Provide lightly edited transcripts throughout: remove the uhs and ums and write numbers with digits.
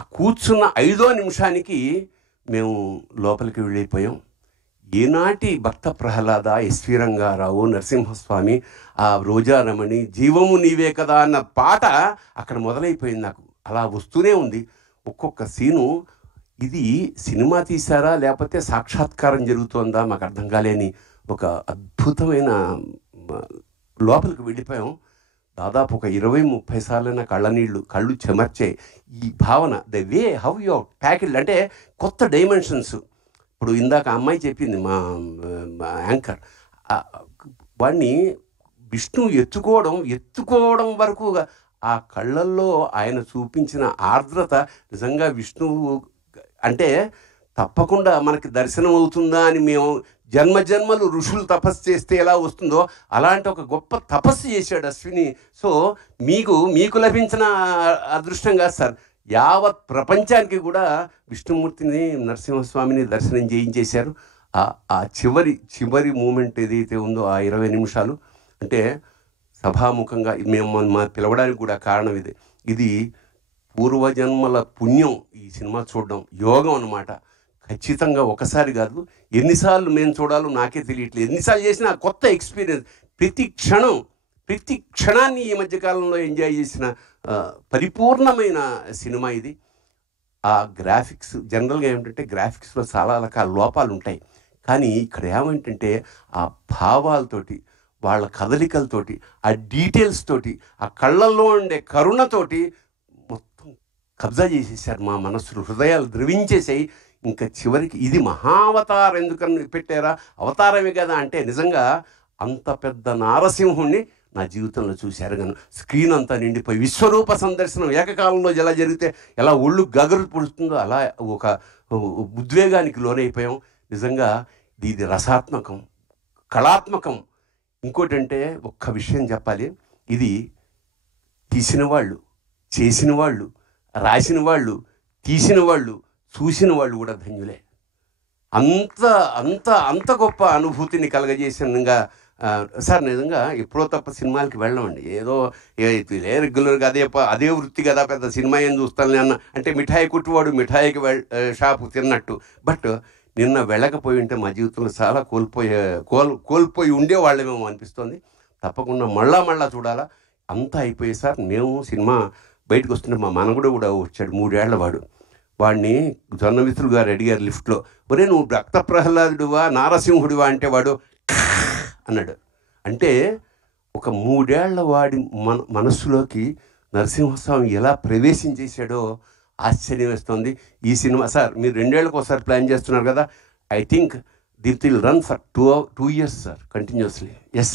ఆ కూర్చున్న 5వ నిమిషానికి మేము లోపలికి వెళ్ళిపోయాం. ఈనాటి భక్త ప్రహ్లాద, ఎస్వి రంగారావు, నరసింహస్వామి, ఆ రోజారమణి, జీవము నీవే కదా అన్న పాట అక్కడ మొదలైపోయింది. నాకు అలా వస్తూనే ఉంది ఒక్కొక్క సీను. ఇది సినిమా తీశారా లేకపోతే సాక్షాత్కారం జరుగుతోందా మాకు అర్థం కాలేని ఒక అద్భుతమైన లోపలికి వెళ్ళిపోయాం. దాదాపు ఒక 20-30 సార్లైన కళ్ళు చెమర్చే ఈ భావన, the way how you tackle, అంటే కొత్త డైమెన్షన్స్. ఇప్పుడు ఇందాక అమ్మాయి చెప్పింది మా యాంకర్, వాడిని విష్ణు ఎత్తుకోవడం వరకు ఆ కళ్ళల్లో ఆయన చూపించిన ఆర్ద్రత నిజంగా విష్ణువు అంటే తప్పకుండా మనకి దర్శనం అవుతుందా అని మేము జన్మజన్మలు ఋషులు తపస్సు చేస్తే ఎలా వస్తుందో అలాంటి ఒక గొప్ప తపస్సు చేశాడు అశ్విని. సో మీకు లభించిన అదృష్టం కాదు సార్, యావత్ ప్రపంచానికి కూడా విష్ణుమూర్తిని, నరసింహస్వామిని దర్శనం చేయించేశారు. ఆ చివరి మూమెంట్ ఏదైతే ఉందో ఆ 20 నిమిషాలు, అంటే సభాముఖంగా మేము మా పిలవడానికి కూడా కారణం ఇది పూర్వజన్మల పుణ్యం. ఈ సినిమా చూడడం యోగం అన్నమాట. ఖచ్చితంగా ఒకసారి కాదు, ఎన్నిసార్లు మేము చూడాలో నాకే తెలియట్లేదు. ఎన్నిసార్లు చేసినా కొత్త ఎక్స్పీరియన్స్. ప్రతి క్షణాన్ని ఈ మధ్యకాలంలో ఎంజాయ్ చేసిన పరిపూర్ణమైన సినిమా ఇది. ఆ గ్రాఫిక్స్, జనరల్గా ఏమిటంటే గ్రాఫిక్స్లో చాలా రకాల లోపాలు ఉంటాయి, కానీ ఇక్కడ ఏమంటే ఆ భావాలతోటి, వాళ్ళ కదలికలతోటి, ఆ డీటెయిల్స్ తోటి, ఆ కళ్ళల్లో ఉండే కరుణతోటి మొత్తం కబ్జా చేసేసారు మా మనస్సులు, హృదయాలు ద్రవించేసాయి. ఇంకా చివరికి ఇది మహావతారం ఎందుకని పెట్టారా, అవతారమే కదా అంటే నిజంగా అంత పెద్ద నారసింహుణ్ణి నా జీవితంలో చూశారు. కానీ స్క్రీన్ అంతా నిండిపోయి విశ్వరూప సందర్శనం ఏకకాలంలో ఎలా జరిగితే ఎలా ఒళ్ళు గగరు పుడుతుందో అలా ఒక ఉద్వేగానికి లోనైపోయాం. నిజంగా ఇది రసాత్మకం, కళాత్మకం. ఇంకోటంటే ఒక్క విషయం చెప్పాలి, ఇది తీసిన వాళ్ళు, చేసిన వాళ్ళు, రాసిన వాళ్ళు, తీసిన వాళ్ళు, చూసిన వాళ్ళు కూడా ధన్యులే. అంత అంత అంత గొప్ప అనుభూతిని కలగజేసినగా సార్. నిజంగా ఎప్పుడో తప్ప సినిమాలకి వెళ్ళమండి, ఏదో రెగ్యులర్గా అదే వృత్తి కదా, పెద్ద సినిమా ఏం చూస్తాను అన్న అంటే మిఠాయి కుట్టువాడు మిఠాయికి షాపు తిన్నట్టు. బట్ నిన్న వెళ్ళకపోయి ఉంటే మా జీవితంలో చాలా కోల్పోయి ఉండేవాళ్ళమేమో అనిపిస్తుంది. తప్పకుండా మళ్ళా చూడాలా. అంతా అయిపోయి సార్ మేము సినిమా బయటకు వస్తుంటే మా మనగుడు కూడా వచ్చాడు, 3 ఏళ్ల వాడు. వాడిని జొన్నమిత్రులు గారు అడిగారు లిఫ్ట్లో, ఒరే నువ్వు భక్త ప్రహ్లాదుడివా నారసింహుడివా అంటే వాడు అన్నాడు. అంటే ఒక 3 ఏళ్ల వాడి మనస్సులోకి నరసింహస్వామి ఎలా ప్రవేశించేశాడో ఆశ్చర్యం వేస్తుంది. ఈ సినిమా సార్ మీరు 2 ఏళ్ళకి ఒకసారి ప్లాన్ చేస్తున్నారు కదా, I think that will run for 2 years sir continuously. Yes,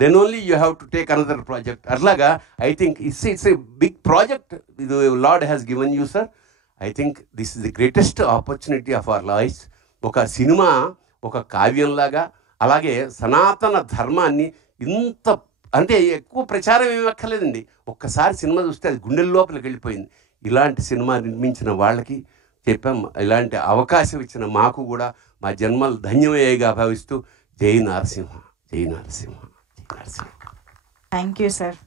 then only you have to take another project. అట్లాగా I think it's a big project ఇది lord has given you sir. I think this is the greatest opportunity of our lives. ఒక cinema ఒక కావ్యంలాగా, అలాగే సనాతన ధర్మాన్ని ఇంత అంటే ఎక్కువ ప్రచారం ఏమి అక్కర్లేదండి, ఒక్కసారి సినిమా చూస్తే అది గుండెల లోపలికి వెళ్ళిపోయింది. ఇలాంటి సినిమా నిర్మించిన వాళ్ళకి చెప్పాం, ఇలాంటి అవకాశం ఇచ్చిన మాకు కూడా మా జన్మలు ధన్యమయ్యేగా భావిస్తూ జై నరసింహ, జై నరసింహ, జై నరసింహ. Thank you sir.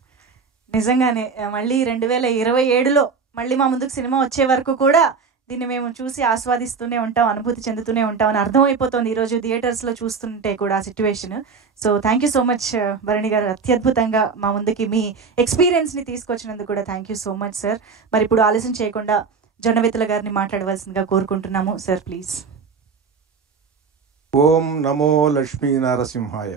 నిజంగానే మళ్ళీ 2027లో మళ్ళీ మా ముందుకు సినిమా వచ్చే వరకు కూడా దీన్ని మేము చూసి ఆస్వాదిస్తూనే ఉంటాం, అనుభూతి చెందుతూనే ఉంటాం అని అర్థమైపోతుంది ఈరోజు థియేటర్స్లో చూస్తుంటే కూడా situation. So thank you so much Bharani garu, అత్యద్భుతంగా మా ముందుకి మీ ఎక్స్పీరియన్స్ని తీసుకొచ్చినందుకు కూడా thank you so much sir. మరి ఇప్పుడు ఆలస్యం చేయకుండా జొన్నవిత్తుల గారిని మాట్లాడవలసిందిగా కోరుకుంటున్నాము sir, please. Om Namo Lakshmi నరసింహాయ.